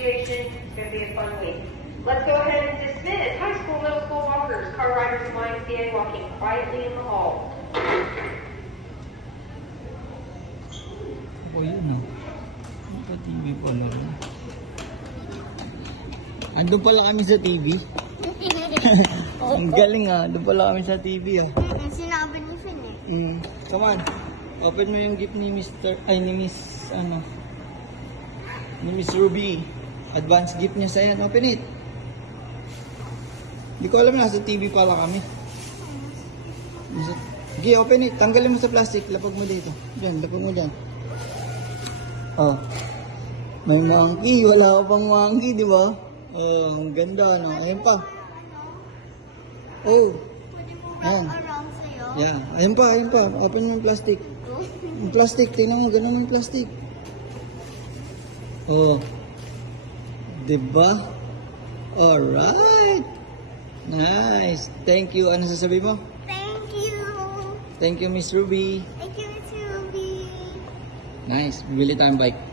appreciation. It's going to be a fun week. Let's go ahead and dismiss high school, middle school walkers, car riders, and YMCA walking quietly in the hall. Oh, yun o. Ito TV pala. Andun pala kami sa TV. Ang galing ah. Andun pala kami sa TV ah. Sinabi ni Finn eh. Come on. Open mo yung gift ni Miss Ruby. Advance gift niya sa'yo. Open it. Hindi ko alam na, sa TV pala kami. Sige, open it. Tanggalin mo sa plastic. Lapag mo dito. Diyan, lapag mo dyan. Oh. May monkey. Wala ka pang monkey, di ba? Oh, ang ganda, no? Ayun pa. Oh. Pwede mo Ayan. wrap around sa'yo. Yeah. Ayun pa, ayun pa. Open mo yung plastic. Yung plastic. Tingnan mo, ganun yung plastic. Oh. Diba? Alright. Nice. Thank you. Ano sasabi mo? Thank you. Thank you, Miss Ruby. Thank you, Miss Ruby. Nice. Bibili tayong bike.